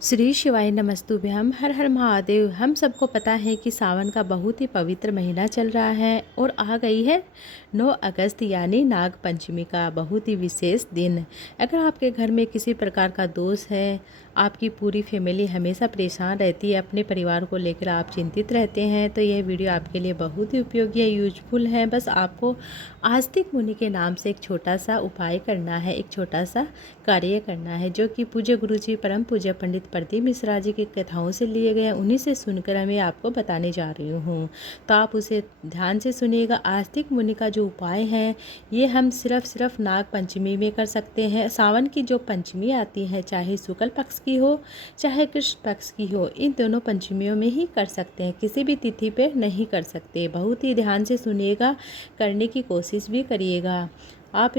श्री शिवाय नमस्तुभ्यम। हर हर महादेव। हम सबको पता है कि सावन का बहुत ही पवित्र महीना चल रहा है और आ गई है 9 अगस्त यानी नाग पंचमी का बहुत ही विशेष दिन। अगर आपके घर में किसी प्रकार का दोष है, आपकी पूरी फैमिली हमेशा परेशान रहती है, अपने परिवार को लेकर आप चिंतित रहते हैं, तो यह वीडियो आपके लिए बहुत ही उपयोगी है, यूजफुल है। बस आपको आस्तिक मुनि के नाम से एक छोटा सा उपाय करना है, एक छोटा सा कार्य करना है, जो कि पूज्य गुरुजी परम पूज्य पंडित प्रदीप मिश्रा जी की कथाओं से लिए गए हैं। उन्हीं से सुनकर मैं आपको बताने जा रही हूँ, तो आप उसे ध्यान से सुनिएगा। आस्तिक मुनि का जो उपाय है ये हम सिर्फ नाग पंचमी में कर सकते हैं। सावन की जो पंचमी आती है, चाहे शुक्ल पक्ष की हो चाहे कृष्ण पक्ष की हो, इन दोनों पंचमियों में ही कर सकते हैं, किसी भी तिथि पे नहीं कर सकते। बहुत ही ध्यान से सुनिएगा, करने की कोशिश भी करिएगा। आप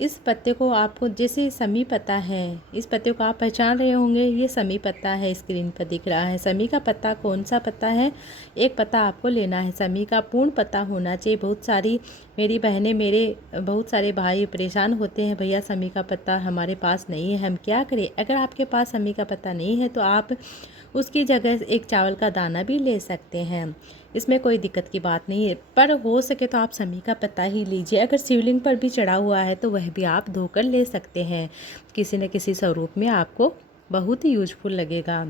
इस पत्ते को, आपको जैसे समी पत्ता है, इस पत्ते को आप पहचान रहे होंगे, ये समी पत्ता है, स्क्रीन पर दिख रहा है। समी का पत्ता कौन सा पत्ता है? एक पत्ता आपको लेना है, समी का पूर्ण पत्ता होना चाहिए। बहुत सारी मेरी बहनें, मेरे बहुत सारे भाई परेशान होते हैं, भैया समी का पत्ता हमारे पास नहीं है, हम क्या करें? अगर आपके पास समी का पत्ता नहीं है तो आप उसकी जगह एक चावल का दाना भी ले सकते हैं, इसमें कोई दिक्कत की बात नहीं है। पर हो सके तो आप समी का पत्ता ही लीजिए। अगर शिवलिंग पर भी चढ़ा हुआ है तो वह भी आप धोकर ले सकते हैं, किसी न किसी स्वरूप में आपको बहुत ही यूजफुल लगेगा।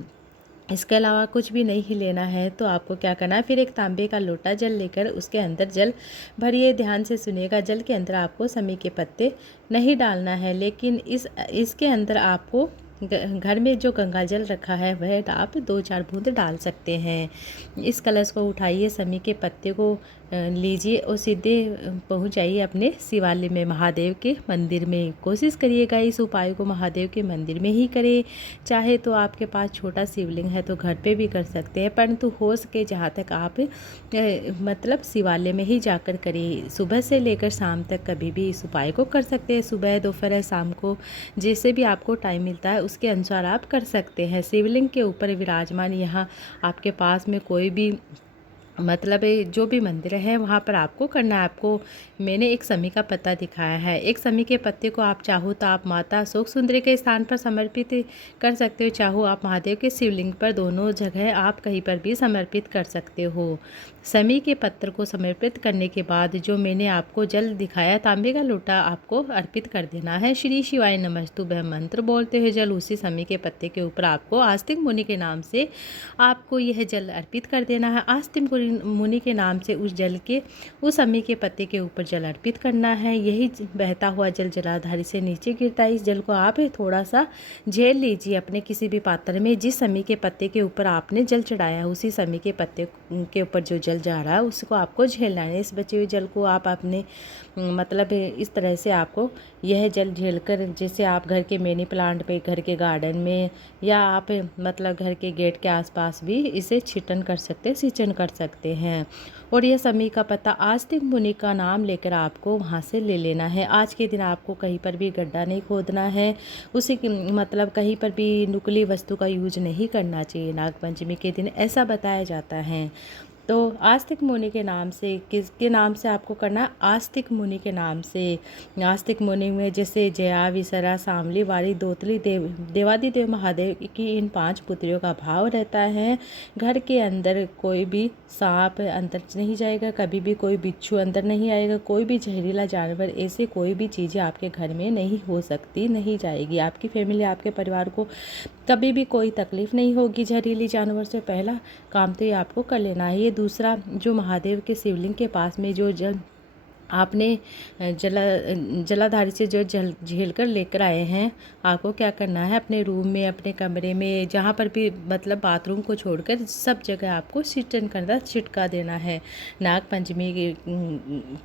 इसके अलावा कुछ भी नहीं लेना है तो आपको क्या करना है, फिर एक तांबे का लोटा जल लेकर उसके अंदर जल भरिए। ध्यान से सुनिएगा, जल के अंदर आपको समी के पत्ते नहीं डालना है, लेकिन इसके अंदर आपको घर में जो गंगा जल रखा है वह आप 2-4 बूंद डाल सकते हैं। इस कलश को उठाइए, समी के पत्ते को लीजिए और सीधे पहुंच जाइए अपने शिवालय में, महादेव के मंदिर में। कोशिश करिएगा इस उपाय को महादेव के मंदिर में ही करें। चाहे तो आपके पास छोटा शिवलिंग है तो घर पे भी कर सकते हैं, परंतु हो सके जहाँ तक आप मतलब शिवालय में ही जाकर करें। सुबह से लेकर शाम तक कभी भी इस उपाय को कर सकते हैं, सुबह दोपहर शाम को जैसे भी आपको टाइम मिलता है उसके अनुसार आप कर सकते हैं। शिवलिंग के ऊपर विराजमान यहाँ आपके पास में कोई भी मतलब जो भी मंदिर है वहाँ पर आपको करना है। आपको मैंने एक समी का पत्ता दिखाया है, एक समी के पत्ते को आप चाहो तो आप माता अशोक सुंदरी के स्थान पर समर्पित कर सकते हो, चाहो आप महादेव के शिवलिंग पर, दोनों जगह आप कहीं पर भी समर्पित कर सकते हो। समी के पत्र को समर्पित करने के बाद जो मैंने आपको जल दिखाया, तांबे का लोटा आपको अर्पित कर देना है। श्री शिवाय नमस्तुभ्यम मंत्र बोलते हुए जल उसी समी के पत्ते के ऊपर आपको आस्तिक मुनि के नाम से आपको यह जल अर्पित कर देना है। आस्तिक मुनि के नाम से उस जल के, उस समी के पत्ते के ऊपर जल अर्पित करना है। यही बहता हुआ जल जलाधारी से नीचे गिरता है। इस जल को आप थोड़ा सा झेल लीजिए अपने किसी भी पात्र में। जिस समी के पत्ते के ऊपर आपने जल चढ़ाया है उसी समी के पत्ते के ऊपर जो जल जा रहा है उसको आपको झेलना है। इस बचे हुए जल को आप अपने मतलब इस तरह से आपको यह जल झेलकर, जैसे आप घर के मनी प्लांट पे, घर के गार्डन में, या आप मतलब घर के गेट के आसपास भी इसे छिटन कर सकते हैं, सिंचन कर सकते हैं। और यह समी का पत्ता आस्तिक मुनि का नाम लेकर आपको वहाँ से ले लेना है। आज के दिन आपको कहीं पर भी गड्ढा नहीं खोदना है, उसी मतलब कहीं पर भी नुकीली वस्तु का यूज नहीं करना चाहिए नागपंचमी के दिन, ऐसा बताया जाता है। तो आस्तिक मुनि के नाम से, किसके नाम से आपको करना है? आस्तिक मुनि के नाम से। आस्तिक मुनि में जैसे जया, विसरा, शामली, वारी, दोतली, देवादिदेव महादेव की इन 5 पुत्रियों का भाव रहता है। घर के अंदर कोई भी सांप अंदर नहीं जाएगा, कभी भी कोई बिच्छू अंदर नहीं आएगा, कोई भी जहरीला जानवर, ऐसे कोई भी चीज़ें आपके घर में नहीं हो सकती, नहीं जाएगी। आपकी फैमिली, आपके परिवार को कभी भी कोई तकलीफ नहीं होगी जहरीली जानवर से। पहला काम तो ये आपको कर लेना है। ये दूसरा, जो महादेव के शिवलिंग के पास में जो जल आपने जलाधारी से जो जल झेल कर लेकर आए हैं, आपको क्या करना है, अपने रूम में, अपने कमरे में, जहाँ पर भी मतलब बाथरूम को छोड़कर सब जगह आपको सिंचन करना, छिटका देना है। नाग पंचमी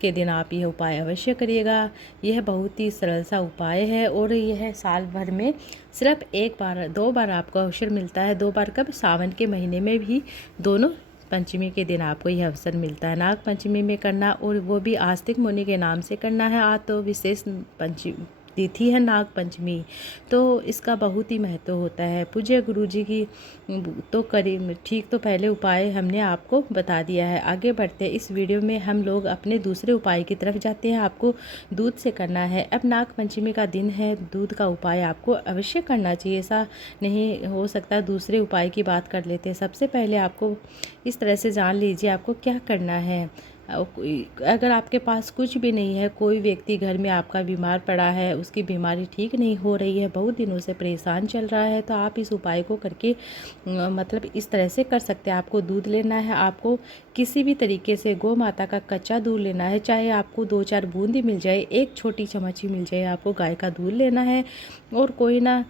के दिन आप यह उपाय अवश्य करिएगा। यह बहुत ही सरल सा उपाय है और यह साल भर में सिर्फ 1 बार 2 बार आपको अवसर मिलता है। 2 बार कब? सावन के महीने में भी दोनों पंचमी के दिन आपको यह अवसर मिलता है नाग पंचमी में करना, और वो भी आस्तिक मुनि के नाम से करना है। आज तो विशेष तिथि है नाग पंचमी, तो इसका बहुत ही महत्व होता है। पूज्य गुरु जी की तो करी ठीक तो पहले उपाय हमने आपको बता दिया है। आगे बढ़ते इस वीडियो में हम लोग अपने दूसरे उपाय की तरफ जाते हैं। आपको दूध से करना है। अब नाग पंचमी का दिन है, दूध का उपाय आपको अवश्य करना चाहिए। ऐसा नहीं हो सकता। दूसरे उपाय की बात कर लेते हैं। सबसे पहले आपको इस तरह से जान लीजिए आपको क्या करना है। अगर आपके पास कुछ भी नहीं है, कोई व्यक्ति घर में आपका बीमार पड़ा है, उसकी बीमारी ठीक नहीं हो रही है, बहुत दिनों से परेशान चल रहा है, तो आप इस उपाय को करके मतलब इस तरह से कर सकते हैं। आपको दूध लेना है। आपको किसी भी तरीके से गौ माता का कच्चा दूध लेना है, चाहे आपको 2-4 बूंदी मिल जाए, एक छोटी चम्मच ही मिल जाए, आपको गाय का दूध लेना है। और कोई ना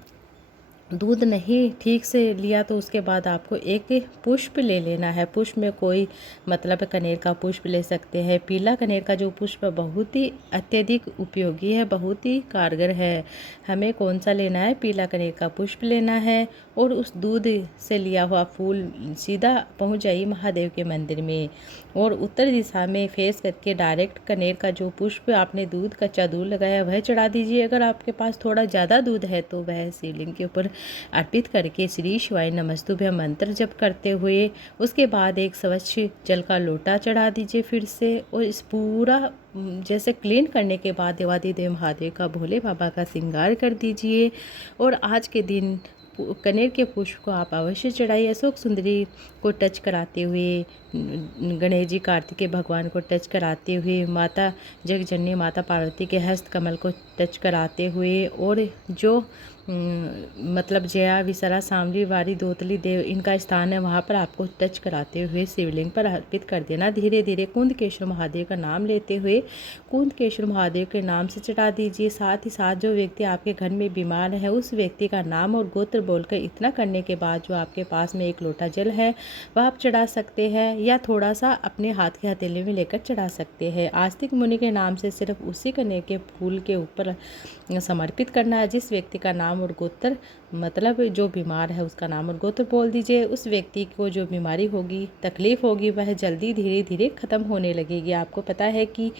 दूध नहीं ठीक से लिया तो उसके बाद आपको एक पुष्प ले लेना है। पुष्प में कोई मतलब कनेर का पुष्प ले सकते हैं। पीला कनेर का जो पुष्प बहुत ही अत्यधिक उपयोगी है, बहुत ही कारगर है। हमें कौन सा लेना है? पीला कनेर का पुष्प लेना है। और उस दूध से लिया हुआ फूल सीधा पहुंच जाइए महादेव के मंदिर में, और उत्तर दिशा में फेस करके डायरेक्ट कनेर का जो पुष्प आपने दूध कच्चा दूध लगाया वह चढ़ा दीजिए। अगर आपके पास थोड़ा ज़्यादा दूध है तो वह शिवलिंग के ऊपर अर्पित करके श्री शिवाय नमस्तुभ्यं मंत्र जप करते हुए उसके बाद एक स्वच्छ जल का लोटा चढ़ा दीजिए फिर से। और इस पूरा जैसे क्लीन करने के बाद देवादिदेव महादेव का भोले बाबा का श्रृंगार कर दीजिए। और आज के दिन कनेर के पुष्प को आप अवश्य चढ़ाइए। अशोक सुंदरी को टच कराते हुए, गणेश जी कार्तिकेय भगवान को टच कराते हुए, माता जगजननी माता पार्वती के हस्त कमल को टच कराते हुए, और जो मतलब जया विसरा सांवली वारी दोतली देव इनका स्थान है वहाँ पर आपको टच कराते हुए शिवलिंग पर अर्पित कर देना। धीरे धीरे कुंदकेश्वर महादेव का नाम लेते हुए कुंदकेश्वर महादेव के नाम से चढ़ा दीजिए। साथ ही साथ जो व्यक्ति आपके घर में बीमार है उस व्यक्ति का नाम और गोत्र बोलकर इतना करने के बाद जो आपके पास में एक लोटा जल है वह आप चढ़ा सकते हैं, या थोड़ा सा अपने हाथ के हथेली में लेकर चढ़ा सकते हैं। आस्तिक मुनि के नाम से सिर्फ उसी कनेर के फूल के ऊपर समर्पित करना है। जिस व्यक्ति का नाम और गोत्र मतलब जो बीमार है उसका नाम और गोत्र बोल दीजिए। उस व्यक्ति को जो बीमारी होगी, तकलीफ होगी, वह जल्दी धीरे धीरे ख़त्म होने लगेगी। आपको पता है कि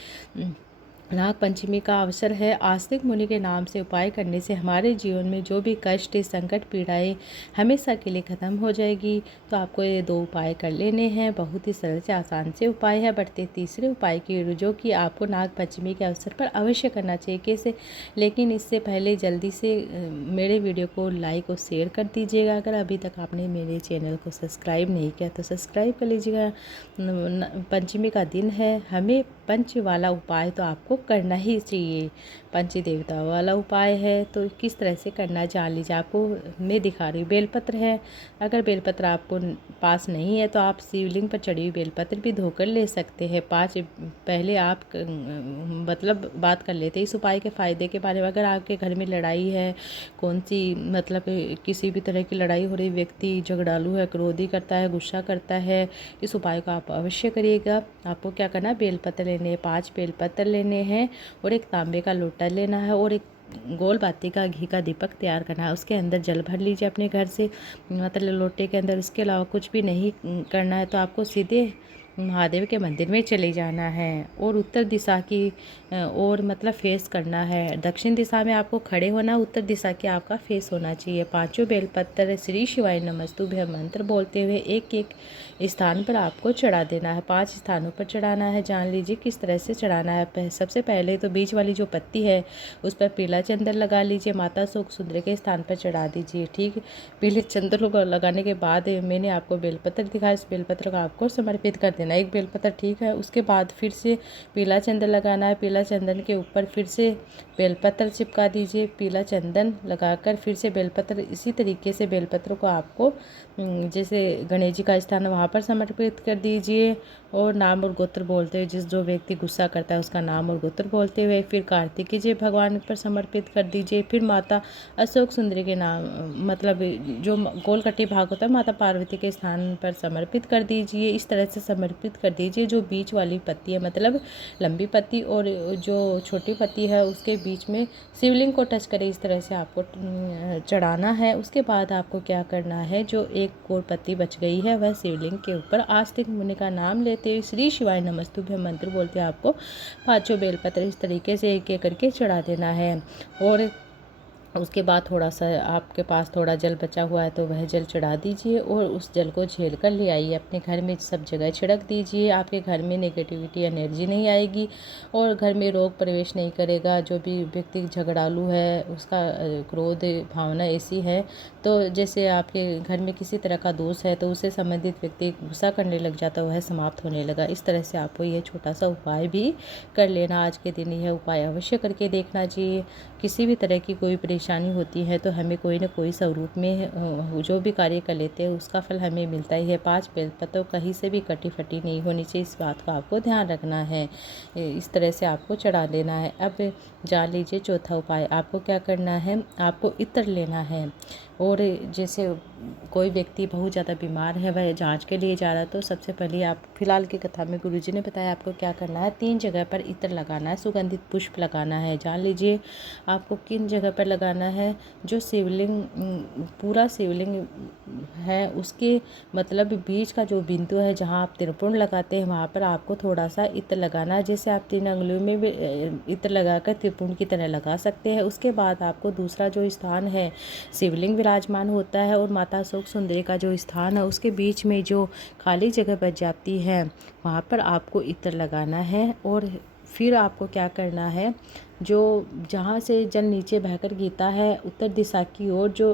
नाग पंचमी का अवसर है। आस्तिक मुनि के नाम से उपाय करने से हमारे जीवन में जो भी कष्ट, संकट, पीड़ाएं हमेशा के लिए ख़त्म हो जाएगी। तो आपको ये 2 उपाय कर लेने हैं। बहुत ही सरल से आसान से उपाय है। बढ़ते तीसरे उपाय की ओर, जो कि आपको नाग पंचमी के अवसर पर अवश्य करना चाहिए। कैसे? लेकिन इससे पहले जल्दी से मेरे वीडियो को लाइक और शेयर कर दीजिएगा। अगर अभी तक आपने मेरे चैनल को सब्सक्राइब नहीं किया तो सब्सक्राइब कर लीजिएगा। पंचमी का दिन है, हमें पंच वाला उपाय तो आपको करना ही चाहिए। पंच देवता वाला उपाय है तो किस तरह से करना जान लीजिए। आपको मैं दिखा रही हूँ। बेलपत्र है। अगर बेलपत्र आपको पास नहीं है तो आप शिवलिंग पर चढ़ी हुई बेलपत्र भी धोकर ले सकते हैं। 5 पहले आप मतलब बात कर लेते हैं इस उपाय के फ़ायदे के बारे में। अगर आपके घर में लड़ाई है, कौन सी मतलब किसी भी तरह की लड़ाई हो रही, व्यक्ति झगड़ालू है, क्रोधी करता है, गुस्सा करता है, इस उपाय को आप अवश्य करिएगा। आपको क्या करना है? बेलपत्र लेने हैं, 5 बेलपत्र लेने हैं, और एक तांबे का लोटा लेना है, और एक गोल बाती का घी का दीपक तैयार करना है। उसके अंदर जल भर लीजिए अपने घर से, मतलब लोटे के अंदर। इसके अलावा कुछ भी नहीं करना है। तो आपको सीधे महादेव के मंदिर में चले जाना है और उत्तर दिशा की और मतलब फेस करना है। दक्षिण दिशा में आपको खड़े होना, उत्तर दिशा के आपका फेस होना चाहिए। 5 बेलपत्र श्री शिवाय नमस्तुभ्यं मंत्र बोलते हुए एक एक स्थान पर आपको चढ़ा देना है। 5 स्थानों पर चढ़ाना है। जान लीजिए किस तरह से चढ़ाना है। सबसे पहले तो बीच वाली जो पत्ती है उस पर पीला चंदन लगा लीजिए, माता अशोक सुंदरी के स्थान पर चढ़ा दीजिए। ठीक, पीले चंदन को लगाने के बाद मैंने आपको बेलपत्र दिखाया, इस बेलपत्र को आपको समर्पित कर देना। एक बेलपत्र ठीक है। उसके बाद फिर से पीला चंदन लगाना है। पीला चंदन के ऊपर फिर से बेलपत्र चिपका दीजिए। पीला चंदन लगाकर फिर से बेलपत्र, इसी तरीके से बेलपत्र को आपको जैसे गणेश जी का स्थान है वहाँ पर समर्पित कर दीजिए। और नाम और गोत्र बोलते हुए, जो व्यक्ति गुस्सा करता है उसका नाम और गोत्र बोलते हुए फिर कार्तिकेय जी भगवान पर समर्पित कर दीजिए। फिर माता अशोक सुंदरी के नाम मतलब जो गोल कटी भाग होता है माता पार्वती के स्थान पर समर्पित कर दीजिए। इस तरह से समर्पित समर्पित कर दीजिए। जो बीच वाली पत्ती है, मतलब लंबी पत्ती और जो छोटी पत्ती है उसके बीच में शिवलिंग को टच करे, इस तरह से आपको चढ़ाना है। उसके बाद आपको क्या करना है, जो एक और पत्ती बच गई है वह शिवलिंग के ऊपर आस्तिक मुनि का नाम लेते हुए श्री शिवाय नमस्तुभ्यम मंत्र बोलते आपको 5 बेलपत्र इस तरीके से एक एक करके चढ़ा देना है। और उसके बाद थोड़ा सा आपके पास थोड़ा जल बचा हुआ है तो वह जल चढ़ा दीजिए और उस जल को झेल कर ले आइए, अपने घर में सब जगह छिड़क दीजिए। आपके घर में नेगेटिविटी एनर्जी नहीं आएगी और घर में रोग प्रवेश नहीं करेगा। जो भी व्यक्ति झगड़ालू है, उसका क्रोध भावना ऐसी है, तो जैसे आपके घर में किसी तरह का दोष है तो उससे संबंधित व्यक्ति गुस्सा करने लग जाता है, वह समाप्त होने लगा। इस तरह से आपको यह छोटा सा उपाय भी कर लेना। आज के दिन यह उपाय अवश्य करके देखना चाहिए। किसी भी तरह की कोई परेशानी होती है तो हमें कोई ना कोई स्वरूप में जो भी कार्य कर लेते हैं उसका फल हमें मिलता ही है। 5 बेलपत्र कहीं से भी कटी फटी नहीं होनी चाहिए, इस बात का आपको ध्यान रखना है। इस तरह से आपको चढ़ा देना है। अब जान लीजिए चौथा उपाय आपको क्या करना है, आपको इत्र लेना है। और जैसे कोई व्यक्ति बहुत ज़्यादा बीमार है, वह जांच के लिए जा रहा है, तो सबसे पहले आप फिलहाल की कथा में गुरुजी ने बताया आपको क्या करना है। 3 जगह पर इत्र लगाना है, सुगंधित पुष्प लगाना है। जान लीजिए आपको किन जगह पर लगाना है। जो शिवलिंग पूरा शिवलिंग है उसके मतलब बीच का जो बिंदु है जहाँ आप त्रिपुण लगाते हैं वहाँ पर आपको थोड़ा सा इत्र लगाना है। जैसे आप 3 अंगुलियों में भी इत्र लगाकर त्रिपुण की तरह लगा सकते हैं। उसके बाद आपको दूसरा जो स्थान है शिवलिंग विराजमान होता है और माता अशोक सुंदरी का जो स्थान है उसके बीच में जो खाली जगह बच जाती है वहाँ पर आपको इत्र लगाना है। और फिर आपको क्या करना है, जो जहाँ से जल नीचे बहकर गिरता है उत्तर दिशा की ओर जो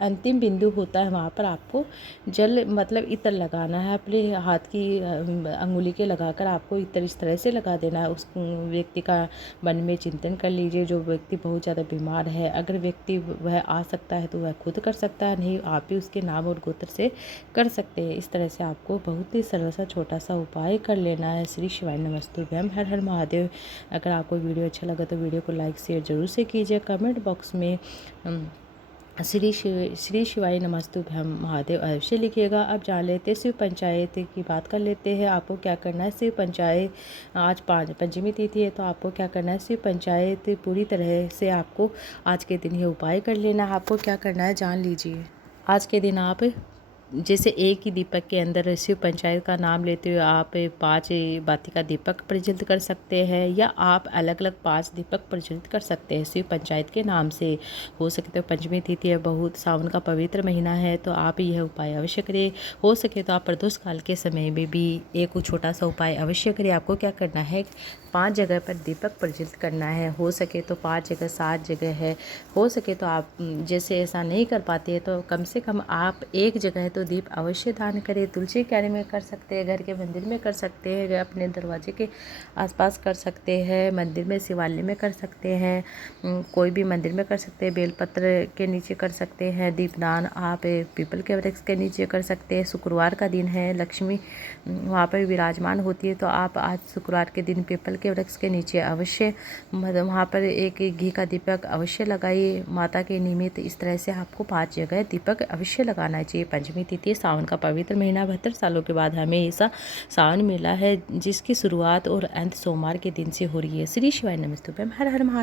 अंतिम बिंदु होता है वहाँ पर आपको जल मतलब इत्र लगाना है। अपने हाथ की अंगुली के लगाकर आपको इत्र इस तरह से लगा देना है। उस व्यक्ति का मन में चिंतन कर लीजिए। जो व्यक्ति बहुत ज़्यादा बीमार है, अगर व्यक्ति वह आ सकता है तो वह खुद कर सकता है, नहीं आप भी उसके नाम और गोत्र से कर सकते हैं। इस तरह से आपको बहुत ही सरल सा छोटा सा उपाय कर लेना है। श्री शिवाय नमस्तुभ्यम। हर हर महादेव। अगर आपको वीडियो अच्छा लगा तो वीडियो को लाइक शेयर जरूर से कीजिए। कमेंट बॉक्स में श्री शिवाय नमस्तुभ्यम महादेव अवश्य लिखिएगा। अब जान लेते हैं शिव पंचायत की बात कर लेते हैं। आपको क्या करना है, शिव पंचायत आज पंचमी तिथि है तो आपको क्या करना है, शिव पंचायत पूरी तरह से आपको आज के दिन ये उपाय कर लेना है। आपको क्या करना है जान लीजिए। आज के दिन आप जैसे एक ही दीपक के अंदर शिव पंचायत का नाम लेते हुए आप 5 बाती का दीपक प्रज्वलित कर सकते हैं, या आप अलग अलग 5 दीपक प्रज्वलित कर सकते हैं शिव पंचायत के नाम से। हो सके तो पंचमी तिथि है, बहुत सावन का पवित्र महीना है तो आप यह उपाय अवश्य करें। हो सके तो आप प्रदोष काल के समय में भी एक छोटा सा उपाय अवश्य करें। आपको क्या करना है, 5 जगह पर दीपक प्रज्वलित करना है। हो सके तो 5 जगह 7 जगह है। हो सके तो आप जैसे ऐसा नहीं कर पाते हैं तो कम से कम आप एक जगह तो दीप अवश्य दान करें। तुलसी क्यारी में कर सकते हैं, घर के मंदिर में कर सकते हैं, अपने दरवाजे के आसपास कर सकते हैं, मंदिर में शिवालय में कर सकते हैं, कोई भी मंदिर में कर सकते हैं, बेलपत्र के नीचे कर सकते हैं दीपदान। आप पीपल के वृक्ष के नीचे कर सकते हैं। शुक्रवार का दिन है, लक्ष्मी वहाँ पर विराजमान होती है तो आप आज शुक्रवार के दिन पीपल के वृक्ष के नीचे अवश्य वहाँ पर एक घी का दीपक अवश्य लगाइए माता के निमित्त। इस तरह से आपको 5 जगह दीपक अवश्य लगाना चाहिए। पंचमी तिथि सावन का पवित्र महीना, 72 सालों के बाद हमें ऐसा सावन मिला है जिसकी शुरुआत और अंत सोमवार के दिन से हो रही है। श्री शिवाय नमस्तुभ्यम। हर हर महादेव।